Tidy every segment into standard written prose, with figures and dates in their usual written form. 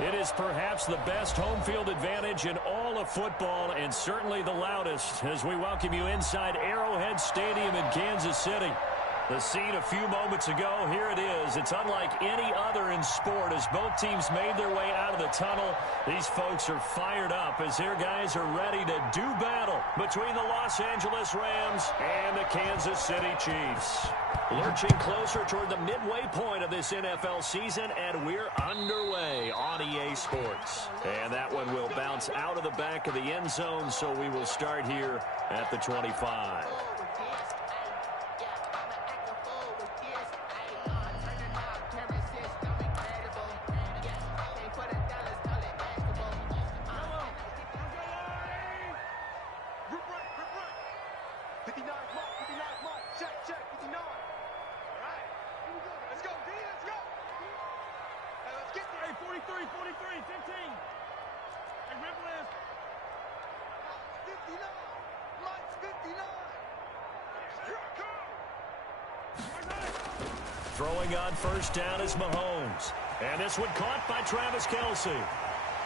It is perhaps the best home field advantage in all of football, and certainly the loudest, as we welcome you inside Arrowhead Stadium in Kansas City. The scene a few moments ago, here it is. It's unlike any other in sport as both teams made their way out of the tunnel. These folks are fired up as their guys are ready to do battle between the Los Angeles Rams and the Kansas City Chiefs. Lurching closer toward the midway point of this NFL season, and we're underway on EA Sports. And that one will bounce out of the back of the end zone, so we will start here at the 25. Throwing on first down is Mahomes. And this one caught by Travis Kelce.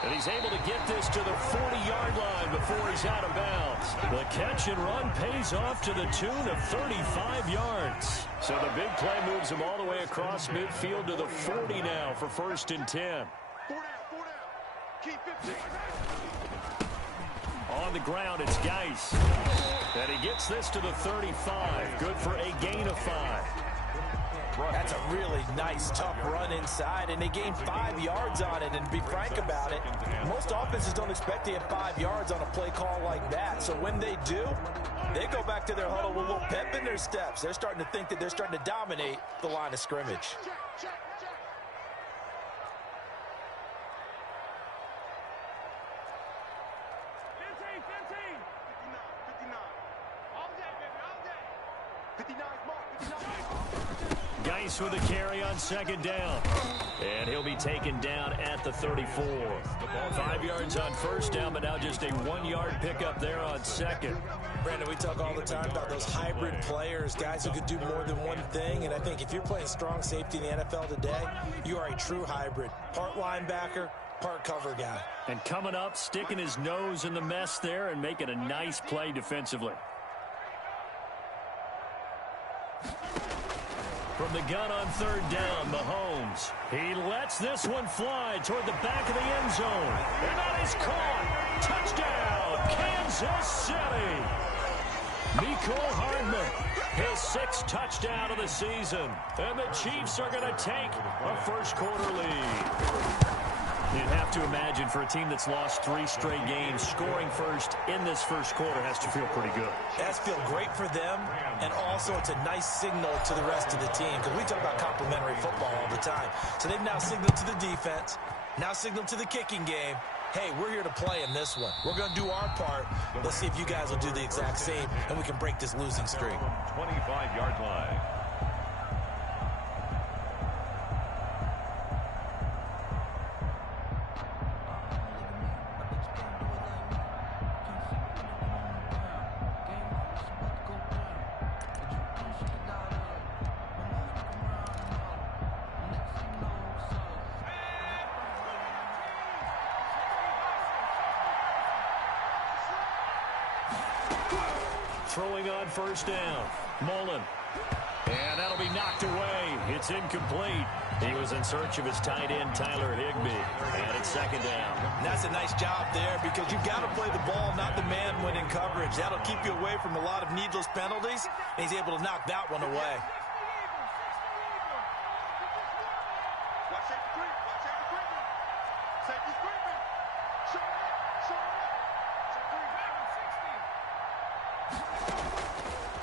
And he's able to get this to the 40-yard line before he's out of bounds. The catch and run pays off to the tune of 35 yards. So the big play moves him all the way across midfield to the 40 now for 1st and 10. Keep 15. On the ground, it's Geis. And he gets this to the 35. Good for a gain of 5. That's a really nice, tough run inside, and they gained 5 yards on it. And to be frank about it, most offenses don't expect to get 5 yards on a play call like that. So when they do, they go back to their huddle with a little pep in their steps. They're starting to think that they're starting to dominate the line of scrimmage. Geis with a carry on 2nd down. And he'll be taken down at the 34. 5 yards on 1st down, but now just a 1-yard pickup there on 2nd. Brandon, we talk all the time about those hybrid players, guys who could do more than one thing. And I think if you're playing strong safety in the NFL today, you are a true hybrid. Part linebacker, part cover guy. And coming up, sticking his nose in the mess there and making a nice play defensively. From the gun on 3rd down, Mahomes. He lets this one fly toward the back of the end zone. And that is caught. Touchdown, Kansas City. Mecole Hardman, his 6th touchdown of the season. And the Chiefs are going to take a first-quarter lead. You'd have to imagine for a team that's lost 3 straight games, scoring first in this first quarter has to feel pretty good. It has to feel great for them, and also it's a nice signal to the rest of the team, because we talk about complementary football all the time. So they've now signaled to the defense, now signaled to the kicking game, hey, we're here to play in this one. We're going to do our part. Let's see if you guys will do the exact same, and we can break this losing streak. 25-yard line. Throwing on 1st down, Mullen. And that'll be knocked away. It's incomplete. He was in search of his tight end, Tyler Higbee. And it's 2nd down. And that's a nice job there, because you've got to play the ball, not the man when in coverage. That'll keep you away from a lot of needless penalties, and he's able to knock that one away.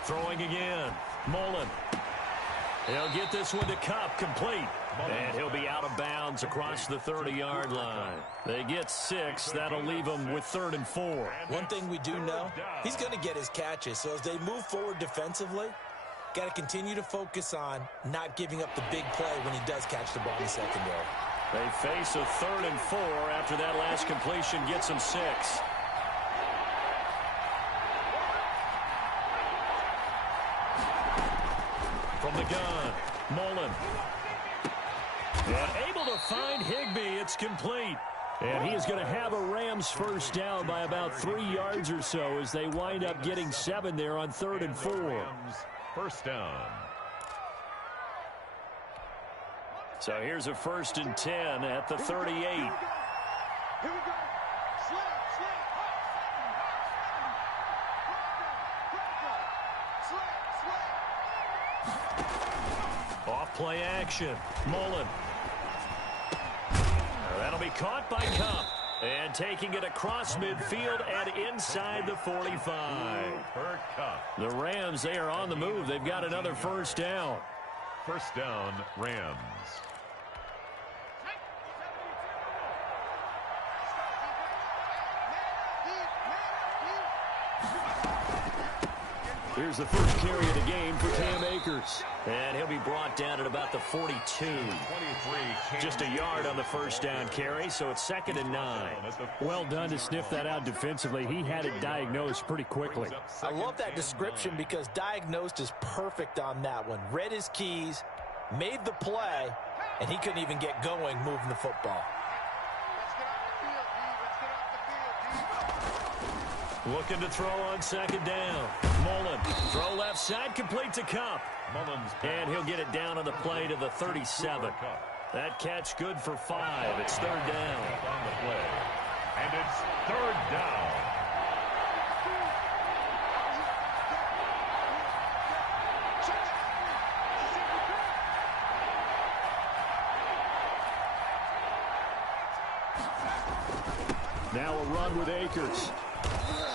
Throwing again, Mullen. He'll get this one to Kupp, complete. And he'll be out of bounds across the 30-yard line. They get 6. That'll leave them with 3rd and 4. One thing we do know, he's going to get his catches. So as they move forward defensively, got to continue to focus on not giving up the big play when he does catch the ball in the secondary. They face a 3rd and 4 after that last completion gets them 6. From the gun, Mullen. And able to find Higbee. It's complete. And he is going to have a Rams first down by about 3 yards or so as they wind up getting 7 there on 3rd and 4. Rams first down. So here's a 1st and 10 at the 38. Here we go. Slant. Off play action. Mullen. That'll be caught by Cup. And taking it across midfield and inside the 45. The Rams, they are on the move. They've got another first down. First down, Rams. Here's the first carry of the game for Cam Akers. And he'll be brought down at about the 42. Just a yard on the first down carry, so it's 2nd and 9. Well done to sniff that out defensively. He had it diagnosed pretty quickly. I love that description because diagnosed is perfect on that one. Read his keys, made the play, and he couldn't even get going moving the football. Looking to throw on 2nd down. Mullen, throw left side, complete to Cup. And he'll get it down on the play to the 37. That catch good for 5. It's 3rd down. And it's 3rd down. Now a run with Akers.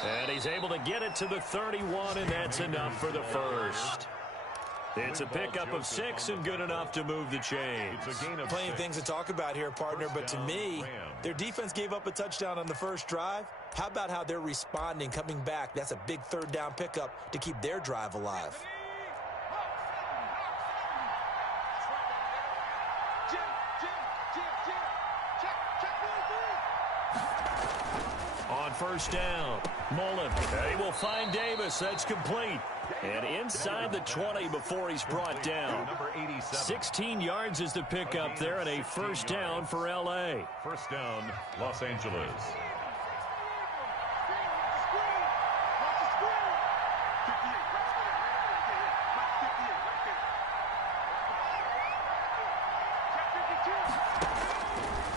And he's able to get it to the 31, and that's enough for the first. It's a pickup of 6 and good enough to move the chains. Plenty of things to talk about here, partner, but to me, their defense gave up a touchdown on the first drive. How about how they're responding, coming back? That's a big 3rd down pickup to keep their drive alive. On first down, Mullen. He will find Davis. That's complete. And inside the 20 before he's brought down. 16 yards is the pickup there, and a first down for L.A. First down, Los Angeles.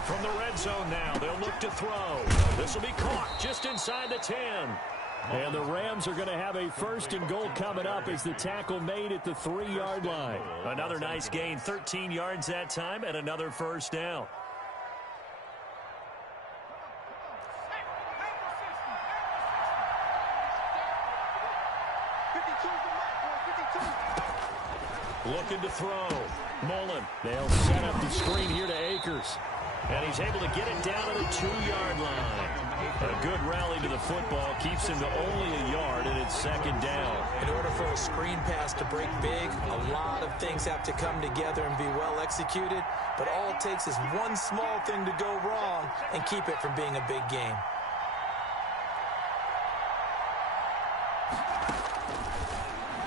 From the red zone now, they'll look to throw. This will be caught just inside the 10. And the Rams are going to have a 1st and goal coming up as the tackle made at the 3-yard line. Another nice gain, 13 yards that time, and another first down. Looking to throw. Mullen. They'll set up the screen here to Akers. And he's able to get it down to the 2-yard line. A good rally to the football keeps him to only a yard, and it's 2nd down. In order for a screen pass to break big, a lot of things have to come together and be well executed. But all it takes is one small thing to go wrong and keep it from being a big game.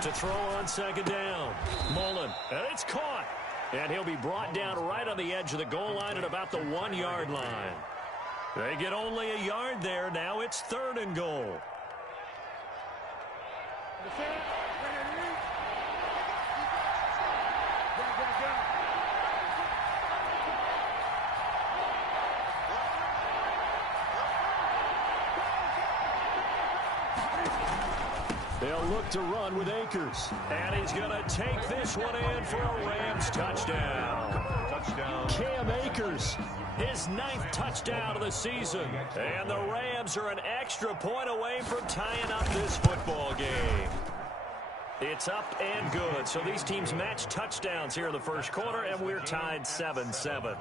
To throw on 2nd down. Mullen. And it's caught. And he'll be brought down right on the edge of the goal line at about the 1-yard line. They get only a yard there. Now it's 3rd and goal. They'll look to run with Akers. And he's going to take this one in for a Rams touchdown. Cam Akers, his 9th touchdown of the season. And the Rams are an extra point away from tying up this football game. It's up and good. So these teams match touchdowns here in the first quarter, and we're tied 7-7.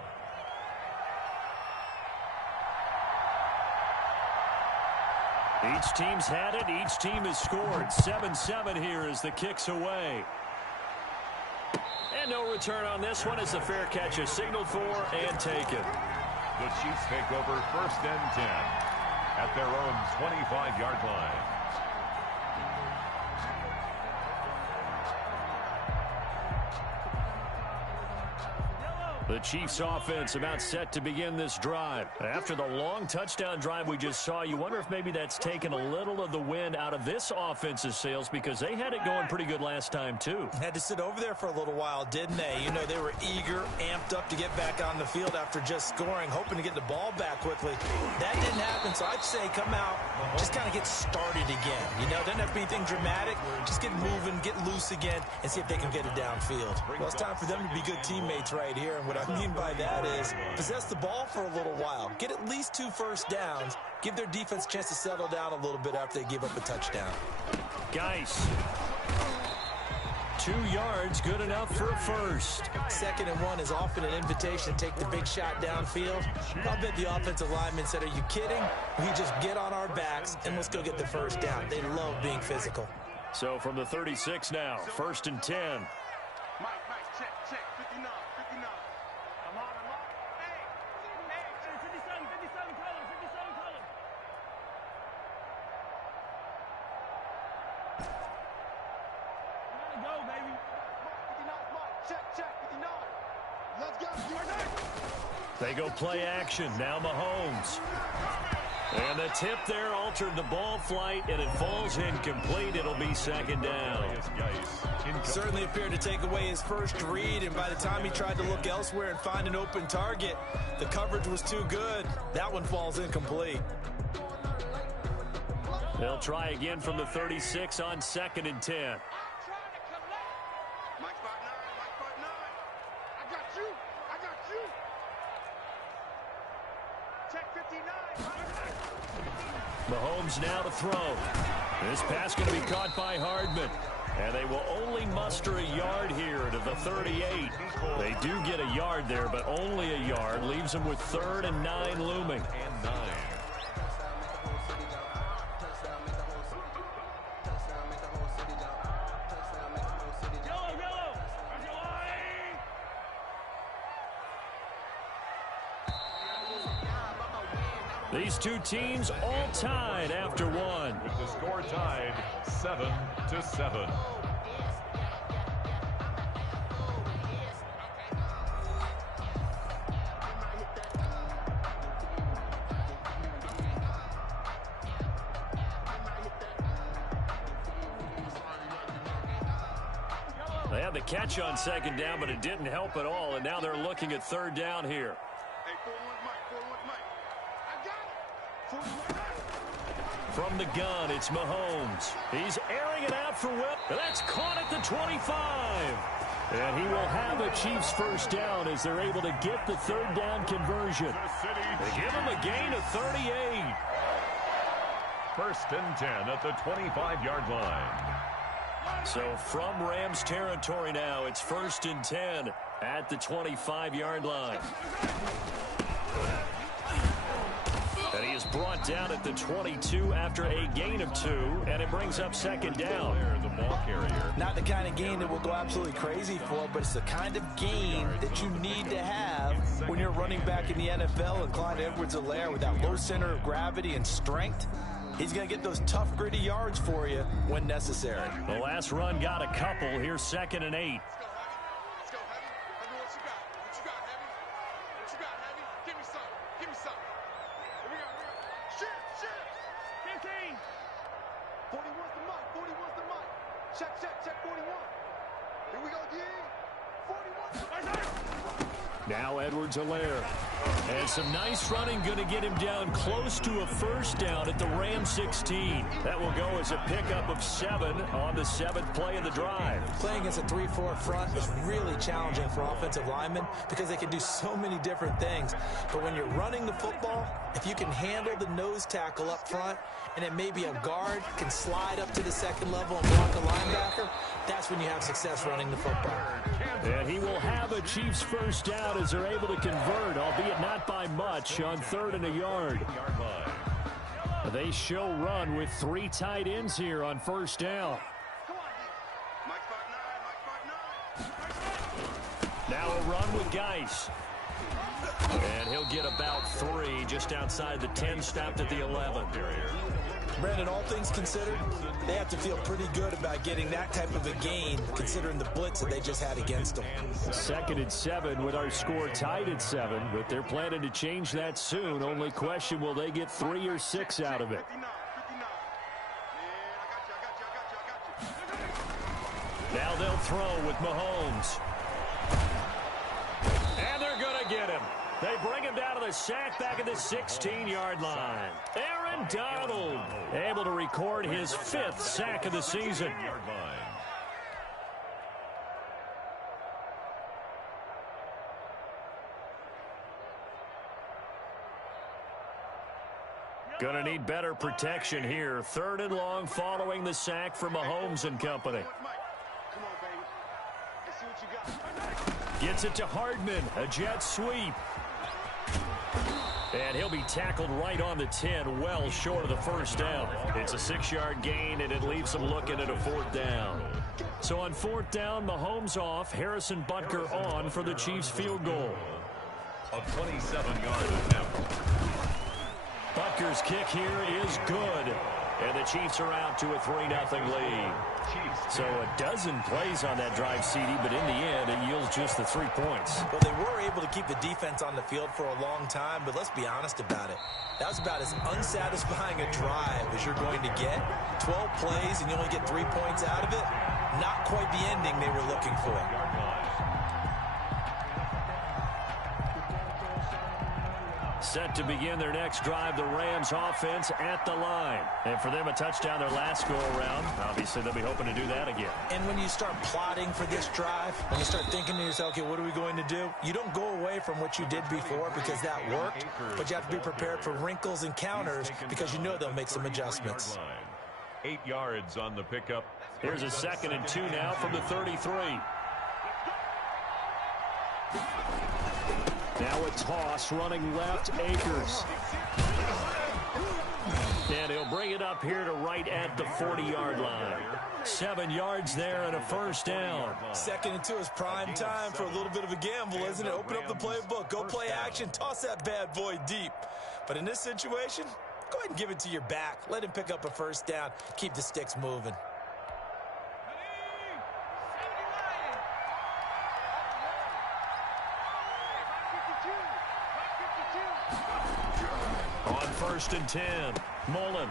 Each team's had it. Each team has scored. 7-7 here as the kick's away. And no return on this one as the fair catch is signaled for and taken. The Chiefs take over 1st and 10 at their own 25-yard line. The Chiefs offense about set to begin this drive. After the long touchdown drive we just saw, you wonder if maybe that's taken a little of the wind out of this offense's sails because they had it going pretty good last time too. Had to sit over there for a little while, didn't they? You know, they were eager, amped up to get back on the field after just scoring, hoping to get the ball back quickly. That didn't happen, so I'd say come out, just kind of get started again. You know, doesn't have to be anything dramatic. Just get moving, get loose again, and see if they can get it downfield. Well, it's time for them to be good teammates right here, and what I mean by that is possess the ball for a little while. Get at least 2 first downs. Give their defense a chance to settle down a little bit after they give up a touchdown. Geis. 2 yards, good enough for a first. 2nd and 1 is often an invitation to take the big shot downfield. I'll bet the offensive lineman said, are you kidding? We just get on our backs and let's go get the first down. They love being physical. So from the 36 now, 1st and 10. Mike, check, 59. I'm on. Hey, 57 colors. You gotta go, baby. 59, Mike, check, 59. Let's go. They go play action. Now Mahomes. And the tip there altered the ball flight, and it falls incomplete. It'll be 2nd down. Certainly appeared to take away his first read, and by the time he tried to look elsewhere and find an open target, the coverage was too good. That one falls incomplete. They'll try again from the 36 on 2nd and 10. Mike 5'9". I got you. Check 59. Mahomes now to throw. This pass going to be caught by Hardman. And they will only muster a yard here to the 38. They do get a yard there, but only a yard. Leaves them with 3rd and 9 looming. These two teams all tied after 1. With the score tied 7-7. They had the catch on 2nd down, but it didn't help at all, and now they're looking at 3rd down here. Hey, 4-1 Mike. From the gun, it's Mahomes. He's airing it out for Will. That's caught at the 25. And he will have a Chiefs first down as they're able to get the 3rd down conversion. They give him a gain of 38. 1st and 10 at the 25-yard line. So from Rams territory now, it's 1st and 10 at the 25-yard line. And he is brought down at the 22 after a gain of 2, and it brings up 2nd down. The ball carrier. Not the kind of gain that we'll go absolutely crazy for, but it's the kind of gain that you need to have when you're running back in the NFL. And Clyde Edwards-Helaire, with that low center of gravity and strength, he's going to get those tough, gritty yards for you when necessary. The last run got a couple. Here's 2nd and 8. Let's go, Heavy. Heavy, what you got? Heavy? What you got, Heavy? Give me some. Here we go. Shit. 15. 41's the mic. Check, 41. Here we go, D. 41. Now Edwards-Helaire. And some nice running, going to get him down close to a first down at the Rams 16. That will go as a pickup of 7 on the 7th play of the drive. Playing against a 3-4 front is really challenging for offensive linemen because they can do so many different things. But when you're running the football, if you can handle the nose tackle up front, and then maybe a guard can slide up to the 2nd level and block a linebacker, that's when you have success running the football. And he will have a Chiefs first down as they're able to convert, albeit not by much, on 3rd and a yard. They show run with 3 tight ends here on 1st down. Mike 5'9". Now a run with Geis. And he'll get about 3 just outside the 10, stopped at the 11. Brandon, all things considered, they have to feel pretty good about getting that type of a gain, considering the blitz that they just had against them. 2nd and 7 with our score tied at 7, but they're planning to change that soon. Only question, will they get 3 or 6 out of it? Now they'll throw with Mahomes. And they're going to get him. They bring him down to the sack back at the 16-yard line. Aaron Donald able to record his 5th sack of the season. Gonna need better protection here. 3rd and long following the sack from Mahomes and company. Gets it to Hardman, a jet sweep. And he'll be tackled right on the 10, well short of the first down. It's a 6-yard gain, and it leaves them looking at a 4th down. So on 4th down, Mahomes off, Harrison Butker on for the Chiefs field goal. A 27-yard attempt. Butker's kick here is good. And the Chiefs are out to a 3-0 lead. So a dozen plays on that drive, CD, but in the end, it yields just the 3 points. Well, they were able to keep the defense on the field for a long time, but let's be honest about it. That was about as unsatisfying a drive as you're going to get. 12 plays and you only get 3 points out of it. Not quite the ending they were looking for. Set to begin their next drive, the Rams offense at the line. And for them, a touchdown their last go-around. Obviously, they'll be hoping to do that again. And when you start plotting for this drive, when you start thinking to yourself, okay, what are we going to do? You don't go away from what you did before because that worked, but you have to be prepared for wrinkles and counters because you know they'll make some adjustments. 8 yards on the pickup. Here's a 2nd and 2 now from the 33. Now a toss running left, Akers. And he'll bring it up here to right at the 40-yard line. 7 yards there and a 1st down. 2nd and 2 is prime time for a little bit of a gamble, isn't it? Open up the playbook, go play action, toss that bad boy deep. But in this situation, go ahead and give it to your back. Let him pick up a 1st down. Keep the sticks moving. On 1st and 10, Mullen.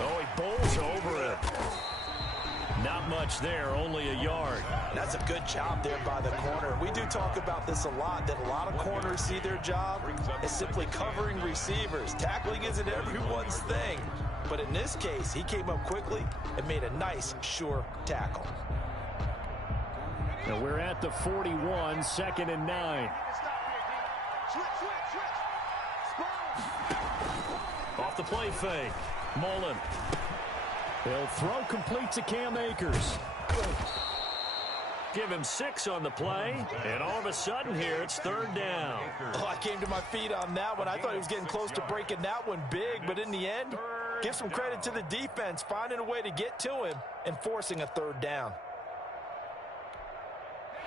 Oh, he bowls over it. Not much there, only a yard. That's a good job there by the corner. We do talk about this a lot, that a lot of corners see their job as simply covering receivers. Tackling isn't everyone's thing. But in this case, he came up quickly and made a nice, sure tackle. Now we're at the 41, 2nd and 9. Off the play fake, Mullen. He'll throw complete to Cam Akers. Give him 6 on the play, and all of a sudden here it's 3rd down. Oh, I came to my feet on that one. I thought he was getting close to breaking that one big, but in the end, give some credit to the defense, finding a way to get to him and forcing a 3rd down.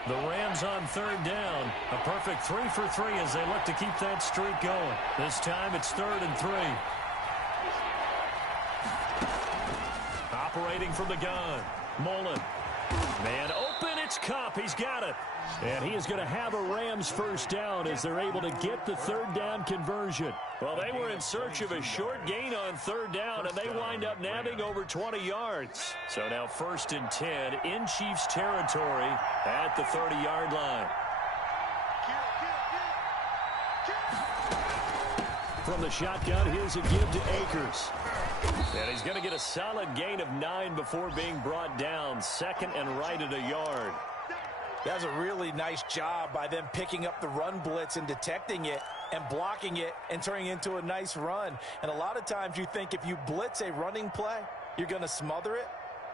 The Rams on 3rd down. A perfect 3 for 3 as they look to keep that streak going. This time it's 3rd and 3. Operating from the gun, Mullen. Man open, it's Cup. He's got it. And he is going to have a Rams 1st down as they're able to get the 3rd down conversion. Well, they were in search of a short gain on 3rd down, and they wind up nabbing over 20 yards. So now 1st and 10 in Chiefs territory at the 30-yard line. From the shotgun, here's a give to Akers. And he's going to get a solid gain of 9 before being brought down. 2nd and right at a yard. That's a really nice job by them picking up the run blitz and detecting it and blocking it and turning it into a nice run. And a lot of times you think if you blitz a running play, you're going to smother it.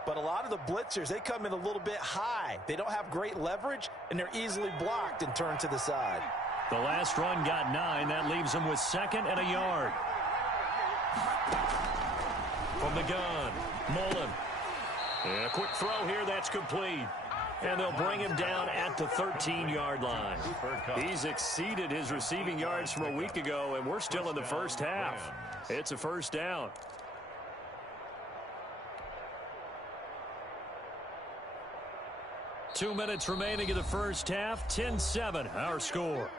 But a lot of the blitzers, they come in a little bit high. They don't have great leverage, and they're easily blocked and turned to the side. The last run got 9. That leaves them with 2nd and a yard. From the gun, Mullen. And a quick throw here, that's complete. And they'll bring him down at the 13-yard line. He's exceeded his receiving yards from a week ago, and we're still in the first half. It's a first down. Two minutes remaining in the first half. 10-7, our score.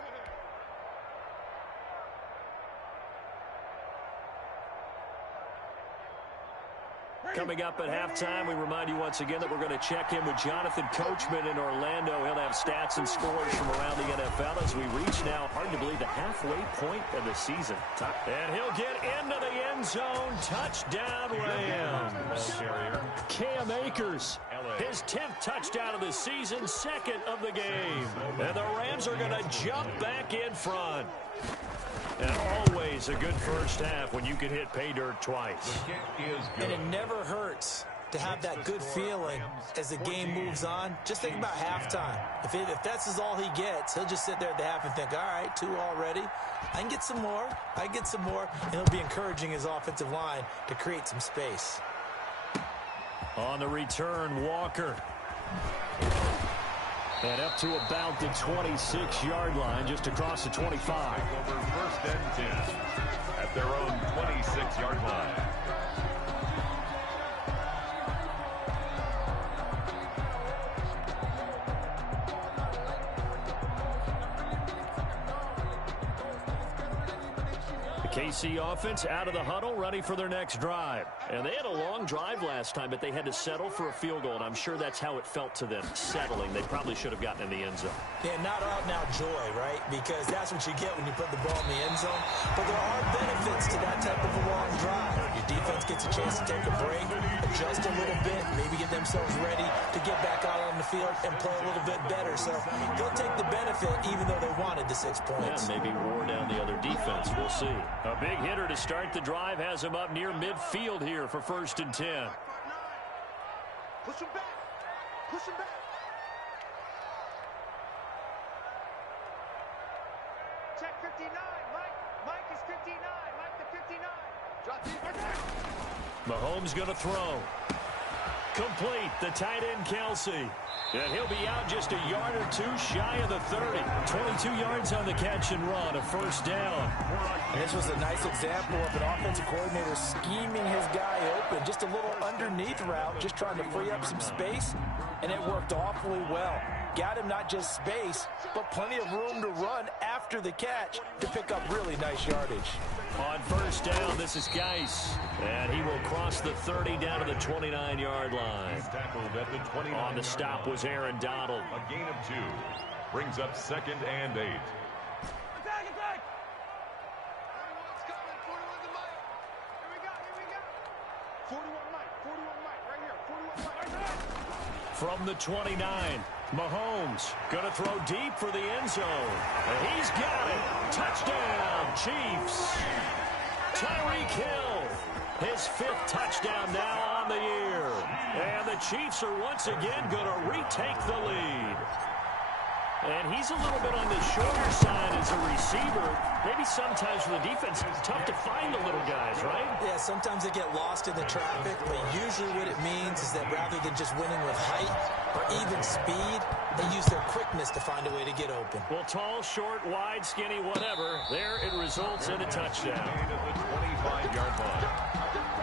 Coming up at halftime, we remind you once again that we're going to check in with Jonathan Coachman in Orlando. He'll have stats and scores from around the NFL as we reach now, hard to believe, the halfway point of the season. And he'll get into the end zone. Touchdown, Rams. Cam Akers, his 10th touchdown of the season, second of the game. And the Rams are going to jump back in front. And always a good first half when you can hit pay dirt twice. And it never hurts to have that good feeling as the game moves on. Just think about halftime. If that's all he gets, he'll just sit there at the half and think, all right, 2 already. I can get some more. I can get some more. And he'll be encouraging his offensive line to create some space. On the return, Walker. And up to about the 26-yard line, just across the 25. Over first and 10 at their own 26-yard line. KC offense out of the huddle, ready for their next drive. And they had a long drive last time, but they had to settle for a field goal, and I'm sure that's how it felt to them, settling. They probably should have gotten in the end zone. Yeah, not out now joy, right? Because that's what you get when you put the ball in the end zone. But there are benefits to that type of a long drive. Your defense gets a chance to take a break, adjust a little bit, maybe get themselves ready to get back out on the field and play a little bit better. So they'll take the benefit even though they wanted the 6 points. Yeah, maybe wore down the other defense. We'll see. A big hitter to start the drive has him up near midfield here for 1st and 10. Push him back. Push him back. Check 59. Mike is 59. Mike the 59. Drop deep. Mahomes going to throw. Complete. The tight end, Kelsey. And he'll be out just a yard or two shy of the 30. 22 yards on the catch and run, a first down. And this was a nice example of an offensive coordinator scheming his guy open. Just a little underneath route, just trying to free up some space, and it worked awfully well. Got him not just space, but plenty of room to run after the catch to pick up really nice yardage. On first down, this is Geis. And he will cross the 30 down to the 29-yard line. He's tackled at the 29. On the stop was Aaron Donald. A gain of 2. Brings up 2nd and 8. Attack, attack. 41's coming. 41's the Mike. Here we go. 41 Mike. 41 Mike. Right here. 41 Mike. Right there. From the 29, Mahomes going to throw deep for the end zone. And he's got it. Touchdown, Chiefs. Tyreek Hill, his 5th touchdown now on the year. And the Chiefs are once again going to retake the lead. And he's a little bit on the shorter side as a receiver. Maybe sometimes for the defense, it's tough to find the little guys, right? Yeah, sometimes they get lost in the traffic, but usually what it means is that rather than just winning with height or even speed, they use their quickness to find a way to get open. Well, tall, short, wide, skinny, whatever, there it results in a touchdown. At the 25-yard line.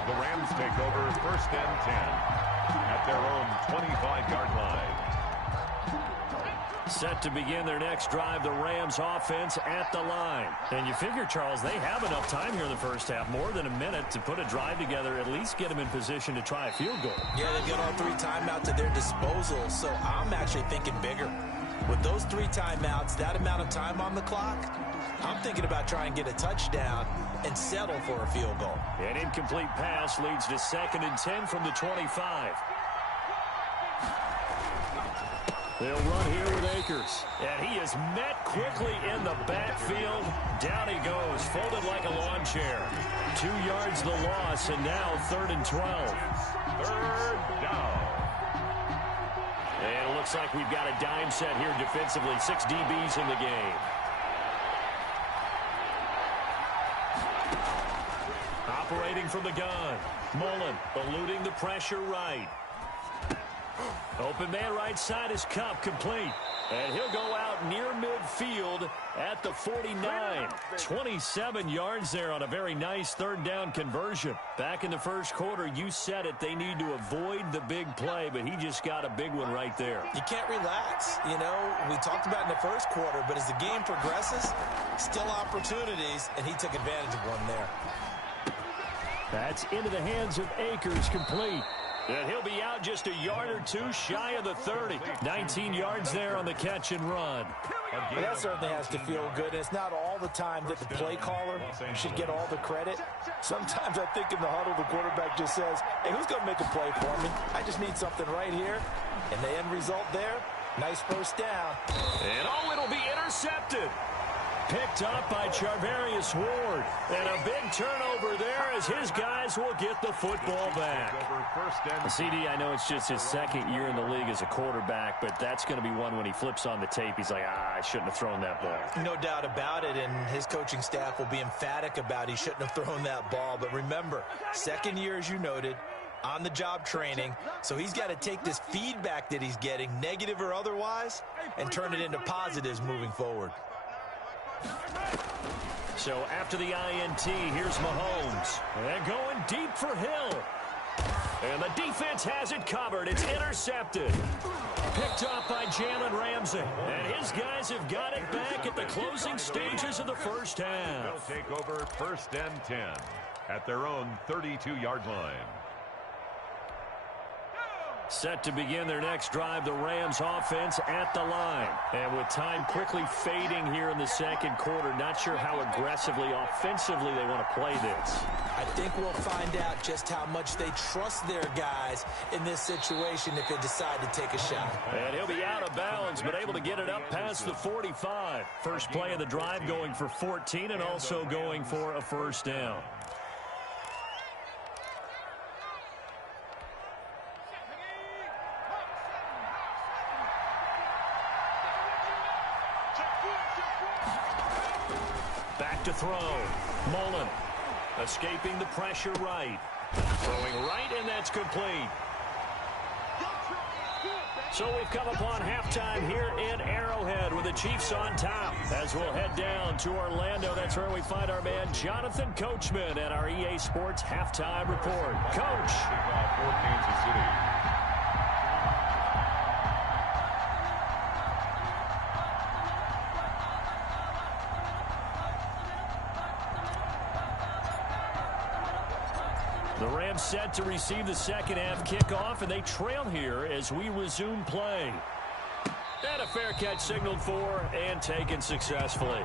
The Rams take over 1st and 10 at their own 25-yard line. Set to begin their next drive, the Rams offense at the line. And you figure, Charles, they have enough time here in the first half, more than a minute to put a drive together, at least get them in position to try a field goal. Yeah, they've got all 3 timeouts at their disposal, so I'm actually thinking bigger. With those 3 timeouts, that amount of time on the clock, I'm thinking about trying to get a touchdown and settle for a field goal. An incomplete pass leads to 2nd and 10 from the 25. They'll run here with Akers. And he is met quickly in the backfield. Down he goes, folded like a lawn chair. 2 yards the loss, and now 3rd and 12. 3rd down. And it looks like we've got a dime set here defensively. 6 DBs in the game. Operating from the gun. Mullen eluding the pressure right. Open man right side is Cup, complete. And he'll go out near midfield at the 49. 27 yards there on a very nice third down conversion. Back in the first quarter, you said it, they need to avoid the big play, but he just got a big one right there. You can't relax. You know, we talked about in the first quarter, but as the game progresses, still opportunities, and he took advantage of one there. That's into the hands of Akers, complete. And he'll be out just a yard or two shy of the 30. 19 yards there on the catch and run. Well, that certainly has to feel good. And it's not all the time that the play caller should get all the credit. Sometimes I think in the huddle, the quarterback just says, hey, who's going to make a play for me? I just need something right here. And the end result there, nice first down. And oh, it'll be intercepted. Picked up by Charvarius Ward. And a big turnover there as his guys will get the football back. CD, I know it's just his second year in the league as a quarterback, but that's going to be one when he flips on the tape. He's like, I shouldn't have thrown that ball. No doubt about it, and his coaching staff will be emphatic about he shouldn't have thrown that ball. But remember, second year, as you noted, on-the-job training, so he's got to take this feedback that he's getting, negative or otherwise, and turn it into positives moving forward. So after the INT, here's Mahomes. And going deep for Hill. And the defense has it covered. It's intercepted. Picked off by Jalen Ramsey. And his guys have got it back at the closing stages of the first half. They'll take over first and 10 at their own 32-yard line. Set to begin their next drive, the Rams offense at the line. And with time quickly fading here in the second quarter, not sure how aggressively, offensively they want to play this. I think we'll find out just how much they trust their guys in this situation if they decide to take a shot. And he'll be out of bounds, but able to get it up past the 45. First play of the drive going for 14 and also going for a first down. Back to throw. Mullen escaping the pressure right. Throwing right, and that's complete. So we've come upon halftime here in Arrowhead with the Chiefs on top. As we'll head down to Orlando, that's where we find our man Jonathan Coachman at our EA Sports Halftime Report. Coach. For Kansas City. The Rams set to receive the second half kickoff, and they trail here as we resume play. And a fair catch signaled for and taken successfully.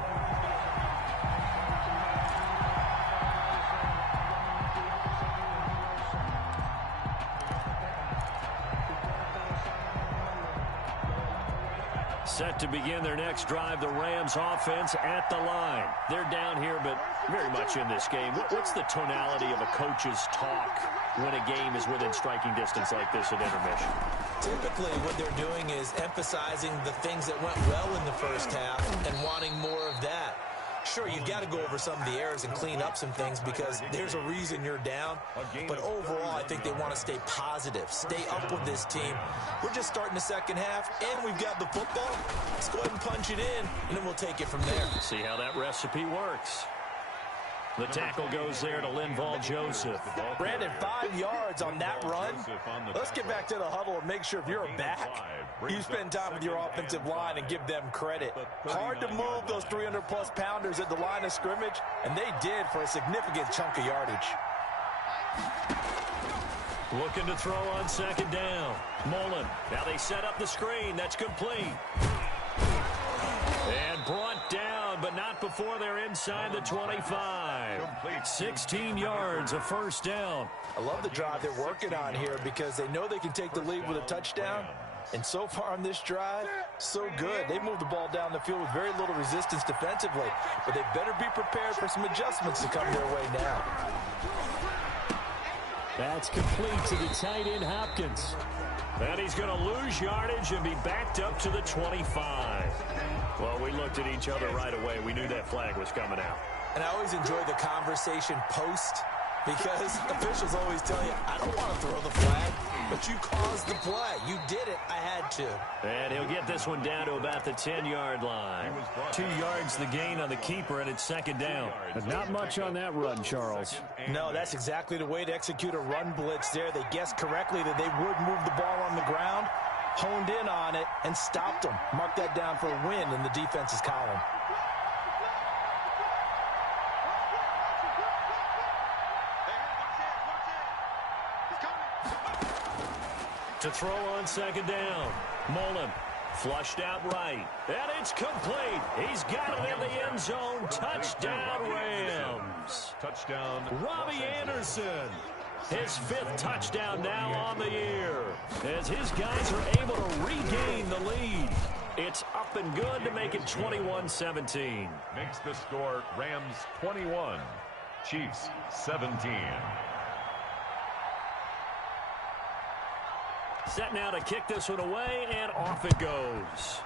Set to begin their next drive, the Rams offense at the line. They're down here, but very much in this game. What's the tonality of a coach's talk when a game is within striking distance like this at intermission? Typically, what they're doing is emphasizing the things that went well in the first half and wanting more of that. Sure, you've got to go over some of the errors and clean up some things because there's a reason you're down. But overall, I think they want to stay positive, stay up with this team. We're just starting the second half, and we've got the football. Let's go ahead and punch it in, and then we'll take it from there. See how that recipe works. The tackle goes there to Linval Joseph. Brandon, 5 yards on that run. Let's get back to the huddle and make sure if you're a back, you spend time with your offensive line and give them credit. Hard to move those 300-plus pounders at the line of scrimmage, and they did for a significant chunk of yardage. Looking to throw on second down. Mullen. Now they set up the screen. That's complete. And brought down, but not before they're inside the 25. 16 yards, a first down. I love the drive they're working on here because they know they can take the lead with a touchdown. And so far on this drive, so good. They moved the ball down the field with very little resistance defensively. But they better be prepared for some adjustments to come their way now. That's complete to the tight end, Hopkins. And he's going to lose yardage and be backed up to the 25. Well, we looked at each other right away. We knew that flag was coming out. And I always enjoy the conversation post because officials always tell you, I don't want to throw the flag. but you caused the play. You did it. I had to. And he'll get this one down to about the 10-yard line. 2 yards the gain on the keeper, and it's second down. But not much on that run, Charles. No, that's exactly the way to execute a run blitz there. They guessed correctly that they would move the ball on the ground, honed in on it, and stopped them. Mark that down for a win in the defense's column. To throw on second down. Mullen flushed out right. And it's complete. He's got it in the end zone. Touchdown, Rams. Touchdown, Robbie Anderson. His 5th touchdown now on the year, as his guys are able to regain the lead. It's up and good to make it 21-17. Makes the score Rams 21, Chiefs 17. Set now to kick this one away, and off it goes.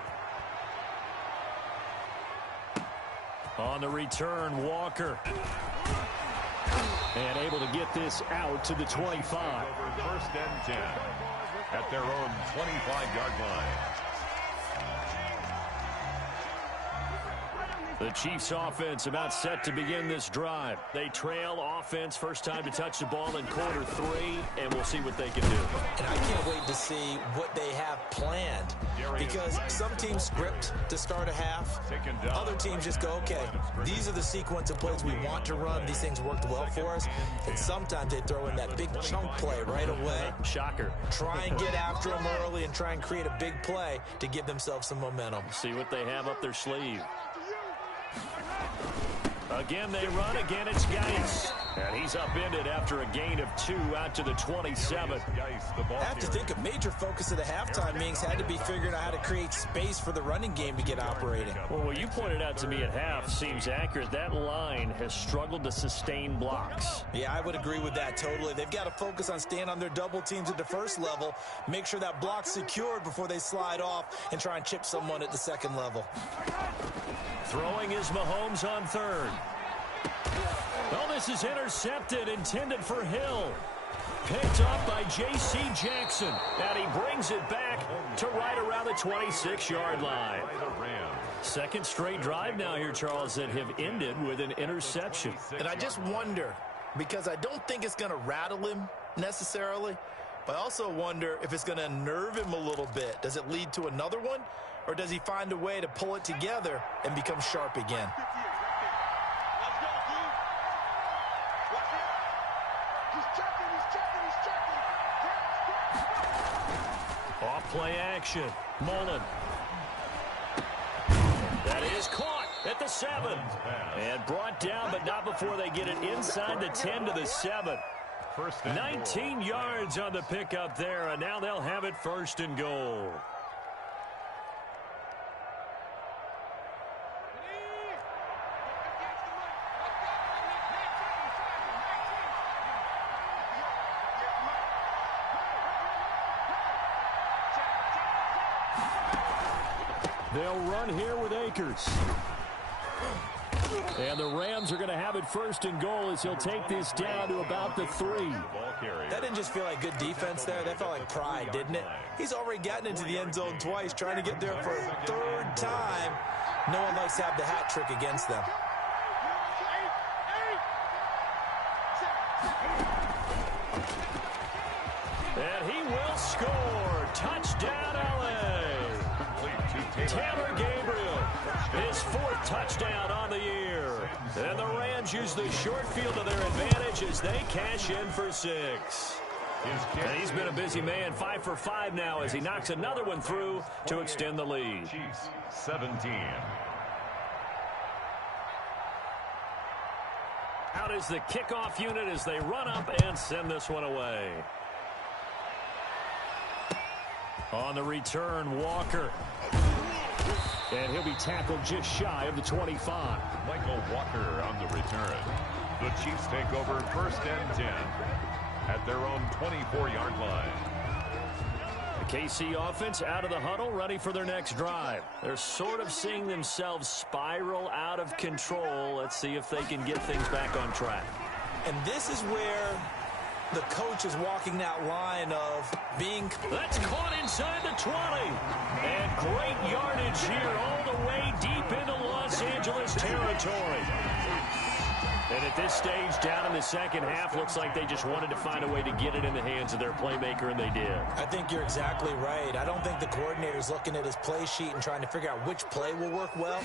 On the return, Walker. And able to get this out to the 25. First and 10 at their own 25-yard line. The Chiefs offense about set to begin this drive. They trail offense, first time to touch the ball in quarter 3, and we'll see what they can do. And I can't wait to see what they have planned, because some teams script to start a half. Other teams just go, okay, these are the sequence of plays we want to run. These things worked well for us. And sometimes they throw in that big chunk play right away. Shocker. Try and get after them early and try and create a big play to give themselves some momentum. See what they have up their sleeve. Again, they run. Again, it's Geis. And he's upended after a gain of 2 out to the 27. I have to think a major focus of the halftime meetings had to be figuring out how to create space for the running game to get operating. Well, what you pointed out to me at half seems accurate. That line has struggled to sustain blocks. Yeah, I would agree with that totally. They've got to focus on staying on their double teams at the first level, make sure that block's secured before they slide off and try and chip someone at the second level. Throwing is Mahomes on third. Well, this is intercepted, intended for Hill. Picked up by J.C. Jackson. And he brings it back to right around the 26-yard line. Second straight drive now here, Charles, that have ended with an interception. And I just wonder, because I don't think it's going to rattle him necessarily, but I also wonder if it's going to unnerve him a little bit. Does it lead to another one, or does he find a way to pull it together and become sharp again? Off-play action. Mullen. That is caught at the 7. And brought down, but not before they get it inside the 10 to the 7. 19 yards on the pickup there, and now they'll have it first and goal. They'll run here with Akers. And the Rams are going to have it first and goal as he'll take this down to about the 3. That didn't just feel like good defense there. That felt like pride, didn't it? He's already gotten into the end zone twice, trying to get there for a 3rd time. No one likes to have the hat trick against them. And he will score. Touchdown, L.A. Taylor Gabriel, his 4th touchdown on the year. And the Rams use the short field to their advantage as they cash in for 6. And he's been a busy man, 5 for 5 now as he knocks another one through to extend the lead. Chiefs 17. Out is the kickoff unit as they run up and send this one away. On the return, Walker. And he'll be tackled just shy of the 25. Michael Walker on the return. The Chiefs take over first and 10 at their own 24-yard line. The KC offense out of the huddle, ready for their next drive. They're sort of seeing themselves spiral out of control. Let's see if they can get things back on track. And this is where the coach is walking that line of being... That's caught inside the 20. And great yardage here all the way deep into Los Angeles territory. And at this stage, down in the second half, looks like they just wanted to find a way to get it in the hands of their playmaker, and they did. I think you're exactly right. I don't think the coordinator's looking at his play sheet and trying to figure out which play will work well.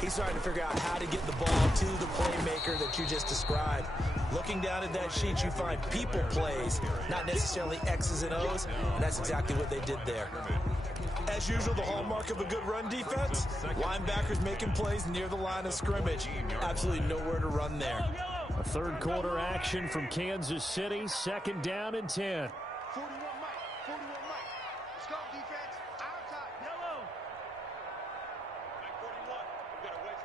He's trying to figure out how to get the ball to the playmaker that you just described. Looking down at that sheet, you find people plays, not necessarily X's and O's, and that's exactly what they did there. As usual, the hallmark of a good run defense, linebackers making plays near the line of scrimmage. Absolutely nowhere to run there. A third quarter action from Kansas City, 2nd down and 10. 41 Mike, 41 Mike. Let's go, defense. Outside. Yellow. Mike 41. We got a wedge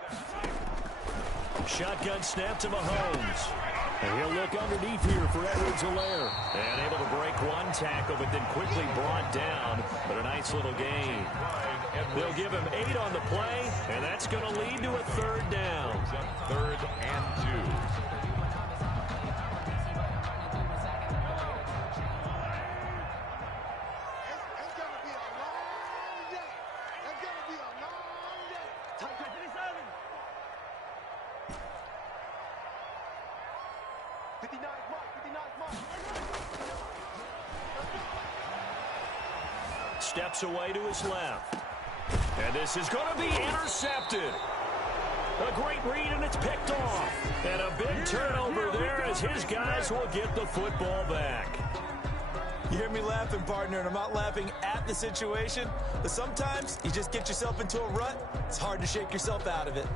down. Shotgun snap to Mahomes. And he'll look underneath here for Edwards-Helaire. And able to break one tackle, but then quickly brought down. But a nice little gain. They'll give him 8 on the play, and that's going to lead to a 3rd down. 3rd and 2. It's going to be a long day. It's going to be a long day. Tight 57. 59 Mike, 59 Mike. Steps away to his left. And this is going to be intercepted. A great read, and it's picked off. And a big turnover there as his guys will get the football back. You hear me laughing, partner, and I'm not laughing at the situation, but sometimes you just get yourself into a rut. It's hard to shake yourself out of it.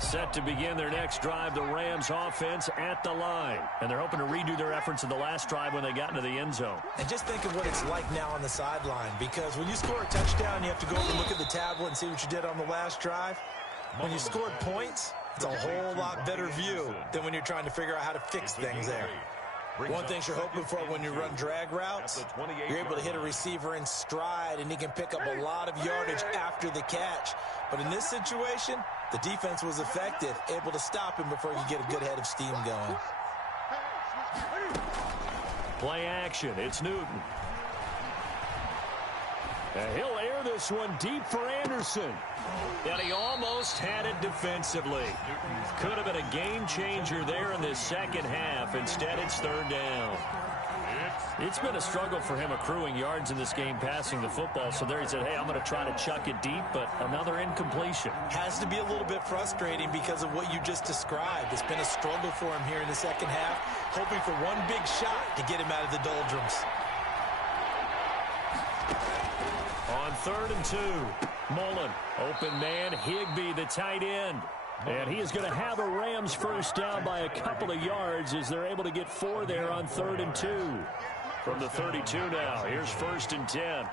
Set to begin their next drive, the Rams offense at the line. And they're hoping to redo their efforts in the last drive when they got into the end zone. And just think of what it's like now on the sideline, because when you score a touchdown, you have to go over and look at the tablet and see what you did on the last drive. When you scored points, it's a whole lot better view than when you're trying to figure out how to fix things there. One thing you're hoping for when you run drag routes, you're able to hit a receiver in stride, and he can pick up a lot of yardage after the catch. But in this situation, the defense was effective, able to stop him before you get a good head of steam going. Play action. It's Newton. And he'll air this one deep for Anderson. And he almost had it defensively. Could have been a game changer there in this second half. Instead, it's 3rd down. It's been a struggle for him accruing yards in this game passing the football. So there he said, hey, I'm going to try to chuck it deep, but another incompletion. Has to be a little bit frustrating because of what you just described. It's been a struggle for him here in the second half, hoping for one big shot to get him out of the doldrums. On 3rd and 2, Mullen, open man, Higbee, the tight end. And he is going to have a Rams first down by a couple of yards as they're able to get 4 there on 3rd and 2. From the 32 now, here's 1st and 10.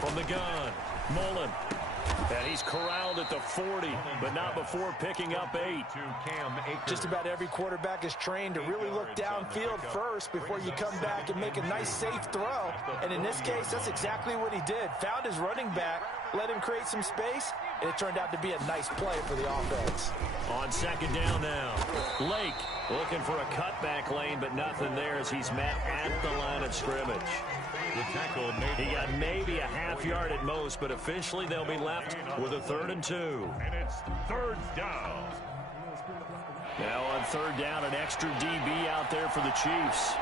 From the gun, Mullen. And he's corralled at the 40, but not before picking up 8. Just about every quarterback is trained to really look downfield first before you come back and make a nice, safe throw. And in this case, that's exactly what he did. Found his running back, let him create some space, and it turned out to be a nice play for the offense. On 2nd down now, Lake looking for a cutback lane, but nothing there as he's met at the line of scrimmage. He got maybe a half yard at most, but officially they'll be left with a 3rd and 2. And it's 3rd down. Now on 3rd down, an extra DB out there for the Chiefs.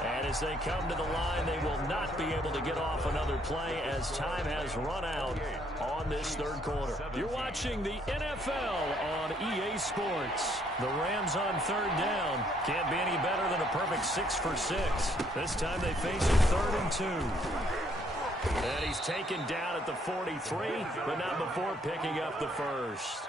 And as they come to the line, they will not be able to get off another play as time has run out on this 3rd quarter. You're watching the NFL on EA Sports. The Rams on 3rd down. Can't be any better than a perfect 6 for 6. This time they face a 3rd and 2. And he's taken down at the 43, but not before picking up the first.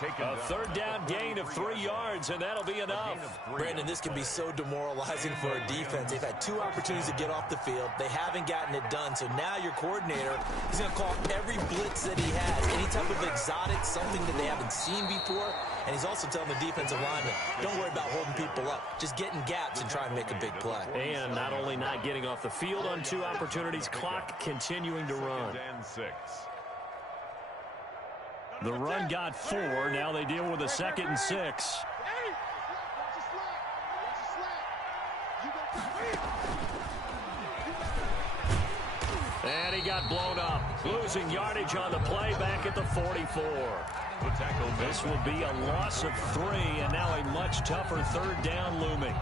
A third down gain of 3 yards, and that'll be enough. Brandon, this can be so demoralizing for a defense. They've had 2 opportunities to get off the field. They haven't gotten it done. So now your coordinator is going to call every blitz that he has, any type of exotic, something that they haven't seen before. And he's also telling the defensive lineman, don't worry about holding people up. Just get in gaps and try and make a big play. And not only not getting off the field on 2 opportunities, clock continuing to run. The run got 4. Now they deal with a 2nd and 6. And he got blown up. Losing yardage on the play back at the 44. This will be a loss of 3, and now a much tougher 3rd down looming.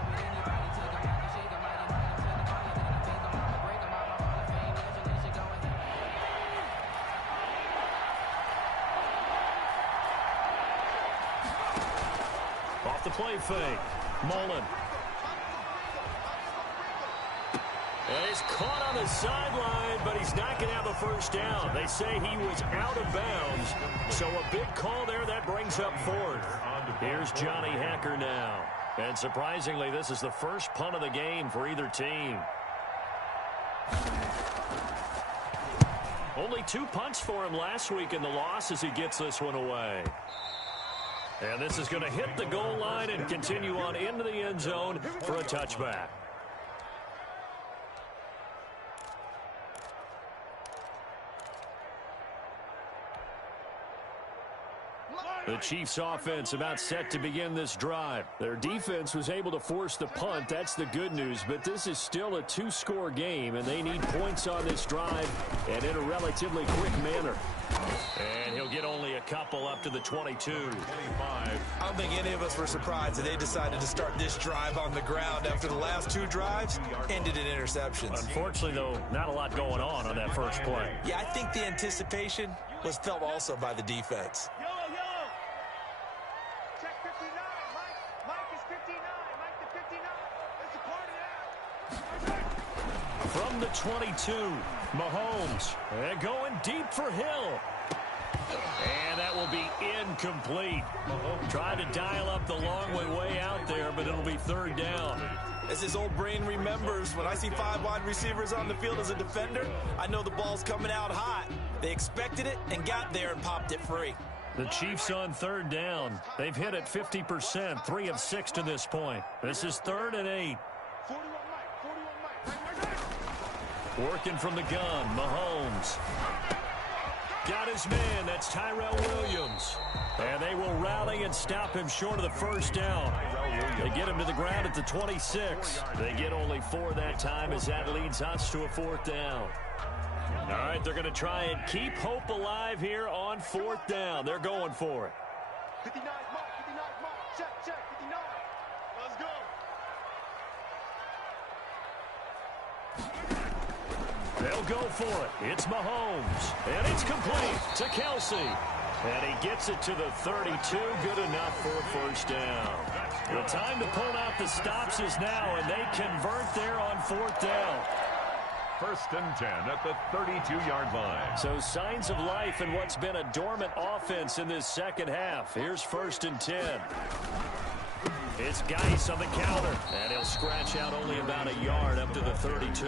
Off the play fake. Mullen. And he's caught on the sideline, but he's not going to have a first down. They say he was out of bounds. So a big call there that brings up 4th. Here's Johnny Hacker now. And surprisingly, this is the first punt of the game for either team. Only 2 punts for him last week in the loss as he gets this one away. And this is going to hit the goal line and continue on into the end zone for a touchback. The Chiefs offense about set to begin this drive. Their defense was able to force the punt. That's the good news. But this is still a 2-score game, and they need points on this drive and in a relatively quick manner. And he'll get only a couple up to the 22. I don't think any of us were surprised that they decided to start this drive on the ground after the last 2 drives ended in interceptions. Unfortunately, though, not a lot going on that first play. Yeah, I think the anticipation was felt also by the defense. From the 22, Mahomes, and going deep for Hill. And that will be incomplete. Tried to dial up the long way out there, but it'll be 3rd down. As his old brain remembers, when I see 5 wide receivers on the field as a defender, I know the ball's coming out hot. They expected it and got there and popped it free. The Chiefs on 3rd down. They've hit it 50%, 3 of 6 to this point. This is 3rd and 8. Working from the gun, Mahomes. Got his man, that's Tyrell Williams. And they will rally and stop him short of the first down. They get him to the ground at the 26. They get only 4 that time as that leads us to a 4th down. All right, they're going to try and keep hope alive here on 4th down. They're going for it. 59, Mike, 59, Mike. Check, 59. Let's go. They'll go for it. It's Mahomes. And it's complete to Kelsey. And he gets it to the 32. Good enough for a first down. The time to pull out the stops is now, and they convert there on 4th down. 1st and 10 at the 32-yard line. So signs of life in what's been a dormant offense in this second half. Here's 1st and 10. It's Geis on the counter. And he'll scratch out only about a yard up to the 32.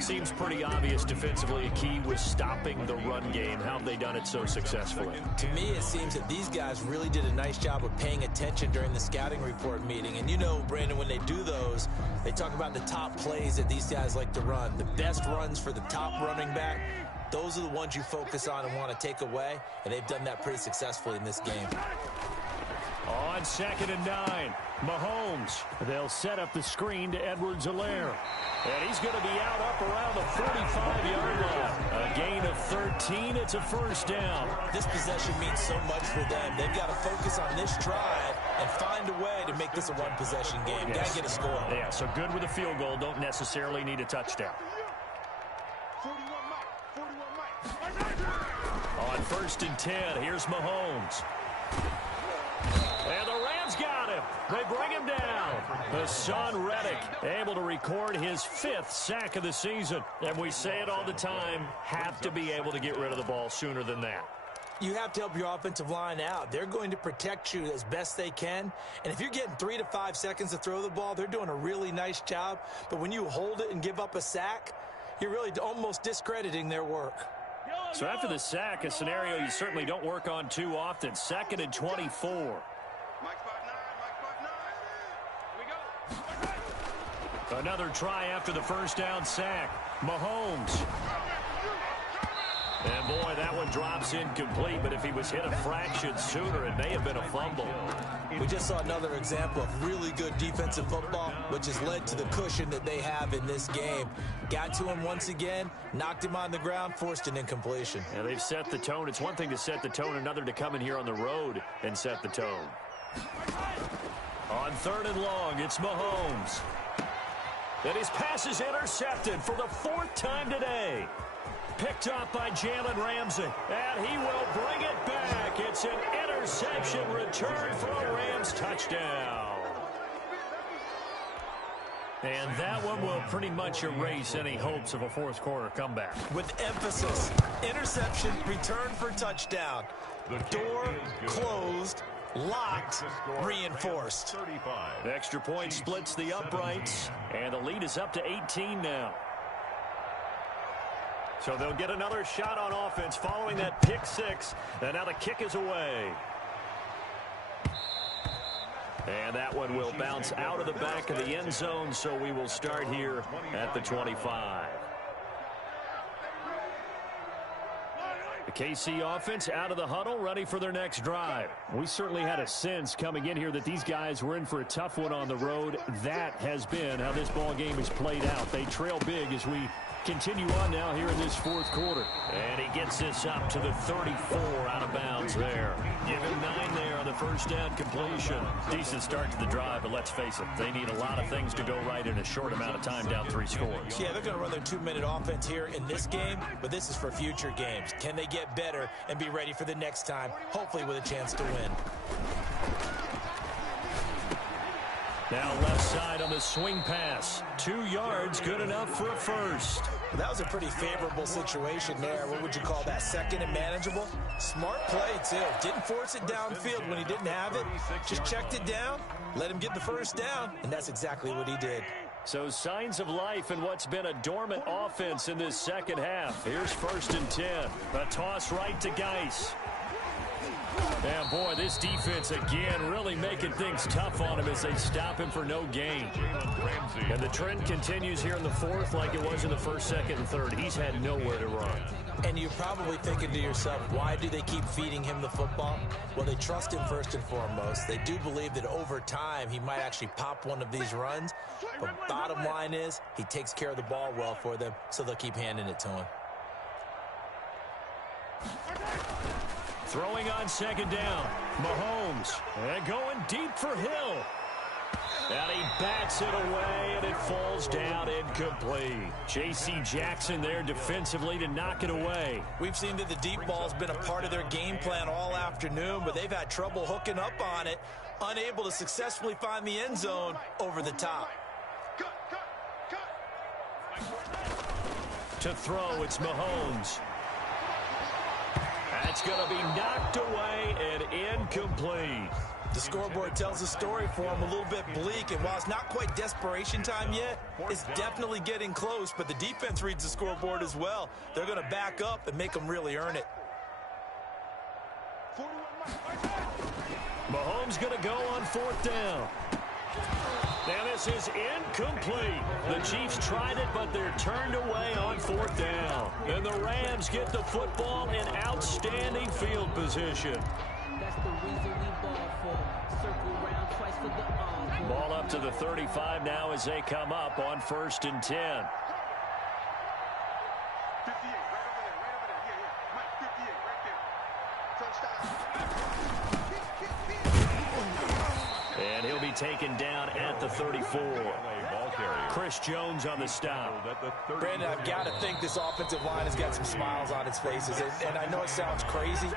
Seems pretty obvious defensively a key was stopping the run game. How have they done it so successfully? To me, it seems that these guys really did a nice job of paying attention during the scouting report meeting. And you know, Brandon, when they do those, they talk about the top plays that these guys like to run. The best runs for the top running back. Those are the ones you focus on and want to take away. And they've done that pretty successfully in this game. On 2nd and 9, Mahomes. They'll set up the screen to Edwards-Helaire. And he's going to be out up around the 45-yard line. A gain of 13. It's a first down. This possession means so much for them. They've got to focus on this drive and find a way to make this a one-possession game. Yes. Got to get a score. Yeah, so good with a field goal. Don't necessarily need a touchdown. 41 Mike. On 1st and 10, here's Mahomes. And the Rams got him. They bring him down. Hassan Reddick able to record his 5th sack of the season. And we say it all the time, have to be able to get rid of the ball sooner than that. You have to help your offensive line out. They're going to protect you as best they can. And if you're getting 3 to 5 seconds to throw the ball, they're doing a really nice job. But when you hold it and give up a sack, you're really almost discrediting their work. So after the sack, a scenario you certainly don't work on too often. 2nd and 24. Mike 5'9", Mike 5'9". Here we go. Another try after the first down sack. Mahomes. And boy, that one drops incomplete, but if he was hit a fraction sooner, it may have been a fumble. We just saw another example of really good defensive football, which has led to the cushion that they have in this game. Got to him once again, knocked him on the ground, forced an incompletion. And they've set the tone. It's one thing to set the tone, another to come in here on the road and set the tone. On 3rd and long, it's Mahomes. And his pass is intercepted for the 4th time today. Picked up by Jalen Ramsey, and he will bring it back. It's an interception return for a Rams touchdown. And that one will pretty much erase any hopes of a fourth quarter comeback. With emphasis, interception, return for touchdown. Door closed, locked, reinforced. The extra point splits the uprights, and the lead is up to 18 now. So they'll get another shot on offense following that pick six. And now the kick is away. And that one will bounce out of the back of the end zone, so we will start here at the 25. The KC offense out of the huddle, ready for their next drive. We certainly had a sense coming in here that these guys were in for a tough one on the road. That has been how this ball game is played out. They trail big as we continue on now here in this fourth quarter. And he gets this up to the 34 out of bounds there. Give him 9 there on the first down completion. Decent start to the drive, but let's face it, they need a lot of things to go right in a short amount of time, down 3 scores. Yeah, they're going to run their 2-minute offense here in this game, but this is for future games. Can they get better and be ready for the next time, hopefully with a chance to win? Now left side on the swing pass. 2 yards, good enough for a first. Well, that was a pretty favorable situation there. What would you call that? 2nd and manageable? Smart play, too. Didn't force it downfield when he didn't have it. Just checked it down, let him get the first down, and that's exactly what he did. So signs of life in what's been a dormant offense in this second half. Here's 1st and 10. A toss right to Geis. And boy, this defense again really making things tough on him as they stop him for no gain. And the trend continues here in the 4th like it was in the 1st, 2nd, and 3rd. He's had nowhere to run. And you're probably thinking to yourself, why do they keep feeding him the football? Well, they trust him first and foremost. They do believe that over time he might actually pop one of these runs. But bottom line is he takes care of the ball well for them, so they'll keep handing it to him. Throwing on 2nd down, Mahomes, and going deep for Hill. And he bats it away, and it falls down incomplete. J.C. Jackson there defensively to knock it away. We've seen that the deep ball's been a part of their game plan all afternoon, but they've had trouble hooking up on it, unable to successfully find the end zone over the top. To throw, it's Mahomes. That's going to be knocked away and incomplete. The scoreboard tells a story for him, a little bit bleak, and while it's not quite desperation time yet, it's definitely getting close, but the defense reads the scoreboard as well. They're going to back up and make them really earn it. Mahomes going to go on 4th down. Now this is incomplete. The Chiefs tried it, but they're turned away on 4th down. And the Rams get the football in outstanding field position. That's the reason we ball for. Circle around twice for the Ball up to the 35 now as they come up on 1st and 10. 58, right over there. Yeah. Mike, 58, right there. Touchdown. And he'll be taken down at the 34. Chris Jones on the stop. Brandon, I've got to think this offensive line has got some smiles on its faces. And I know it sounds crazy,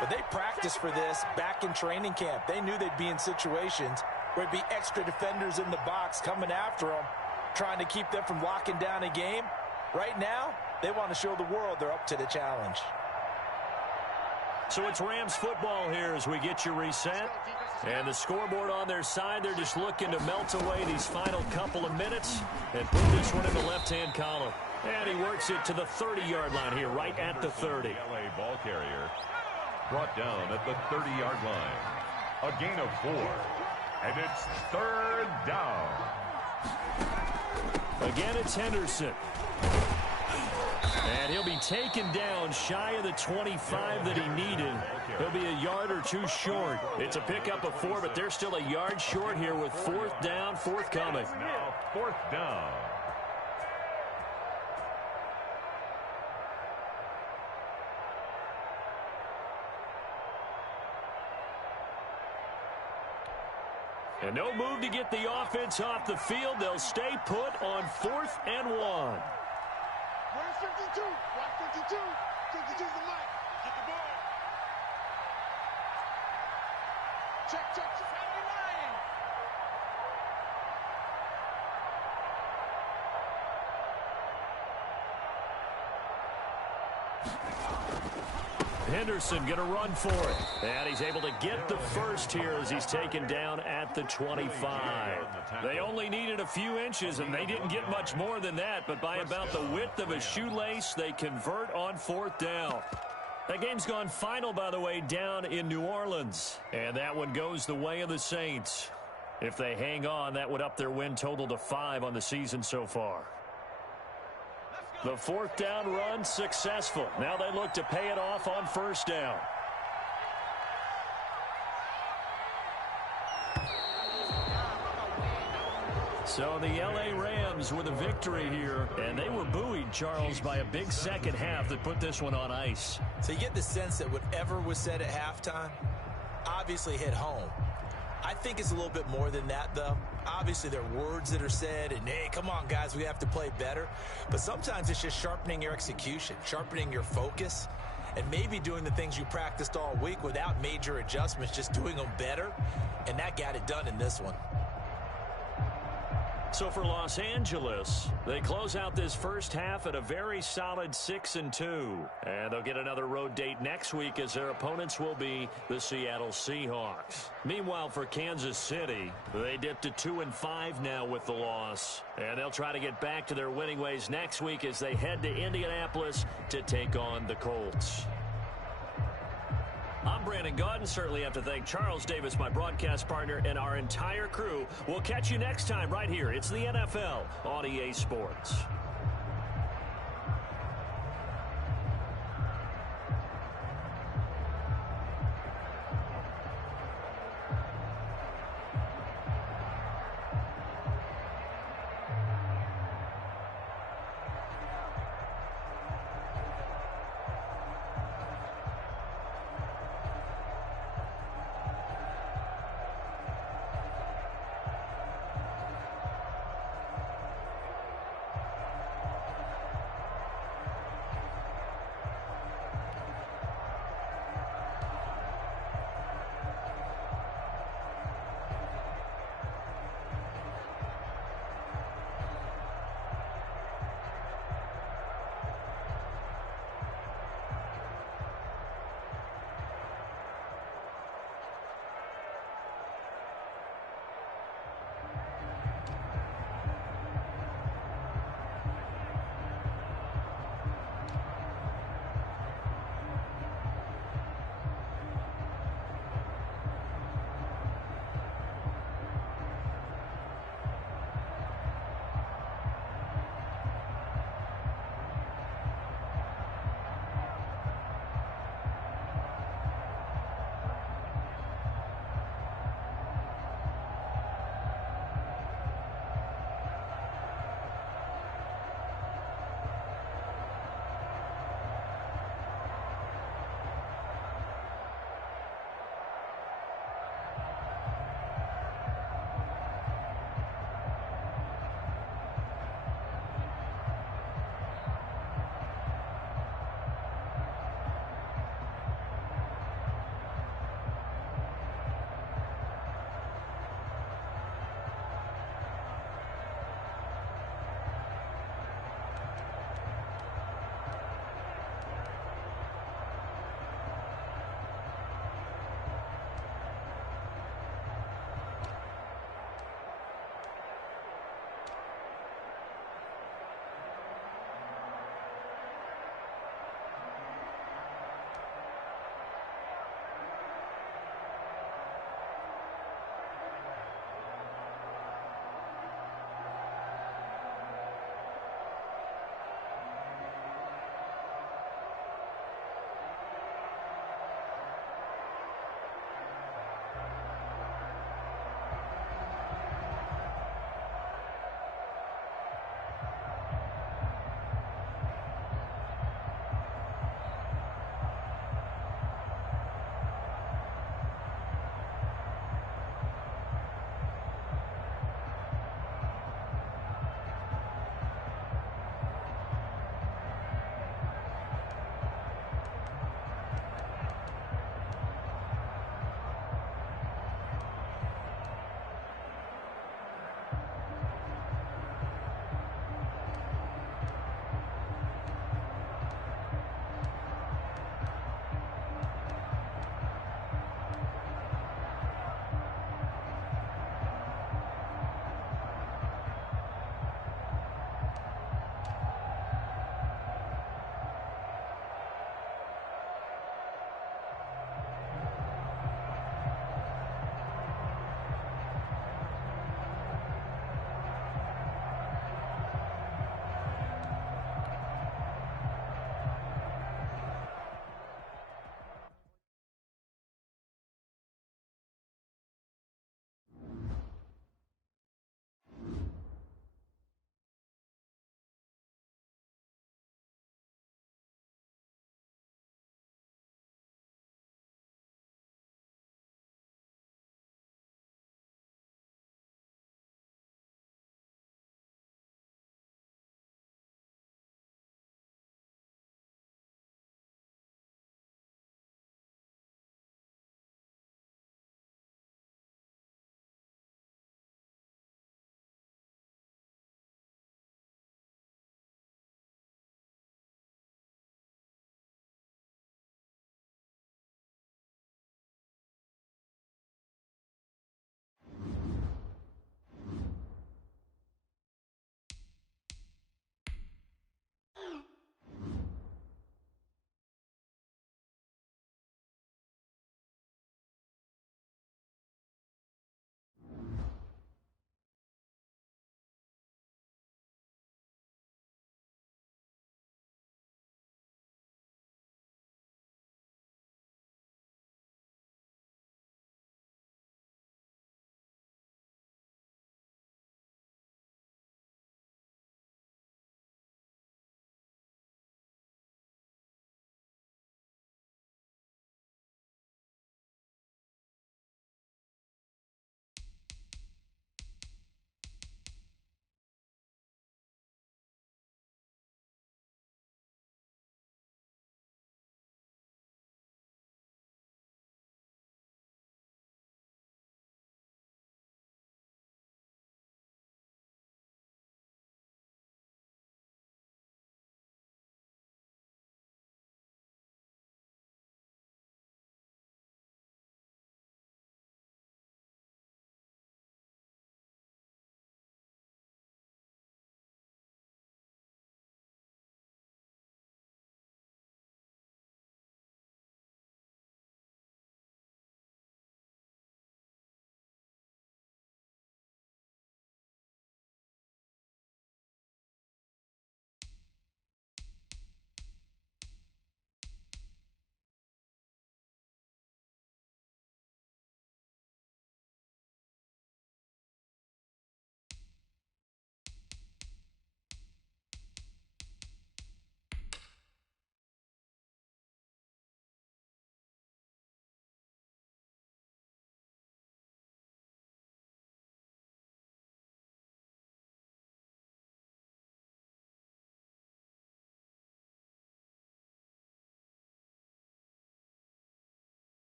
but they practiced for this back in training camp. They knew they'd be in situations where it'd be extra defenders in the box coming after them, trying to keep them from locking down a game. Right now, they want to show the world they're up to the challenge. So it's Rams football here as we get you reset. And the scoreboard on their side, they're just looking to melt away these final couple of minutes and put this one in the left-hand column. And he works it to the 30-yard line here, right at the 30. The LA ball carrier brought down at the 30-yard line. A gain of 4. And it's 3rd down. Again, it's Henderson. And he'll be taken down shy of the 25 that he needed. He'll be a yard or two short. It's a pickup of 4, but they're still a yard short here with 4th down, forthcoming. Now 4th down. And no move to get the offense off the field. They'll stay put on 4th and 1. Where's 52? Watch 52. 52's the mic. Get the ball. Check, check, check. Henderson going to run for it. And he's able to get the first here as he's taken down at the 25. They only needed a few inches, and they didn't get much more than that. But by about the width of a shoelace, they convert on 4th down. That game's gone final, by the way, down in New Orleans. And that one goes the way of the Saints. If they hang on, that would up their win total to 5 on the season so far. The 4th down run successful. Now they look to pay it off on 1st down. So the L.A. Rams with a victory here, and they were buoyed, Charles, by a big second half that put this one on ice. So you get the sense that whatever was said at halftime obviously hit home. I think it's a little bit more than that, though. Obviously, there are words that are said, and, hey, come on, guys, we have to play better. But sometimes it's just sharpening your execution, sharpening your focus, and maybe doing the things you practiced all week without major adjustments, just doing them better, and that got it done in this one. So for Los Angeles, they close out this first half at a very solid 6-2. And they'll get another road date next week as their opponents will be the Seattle Seahawks. Meanwhile, for Kansas City, they dipped to 2-5 now with the loss. And they'll try to get back to their winning ways next week as they head to Indianapolis to take on the Colts. I'm Brandon Gaudin. Certainly have to thank Charles Davis, my broadcast partner, and our entire crew. We'll catch you next time right here. It's the NFL on EA Sports.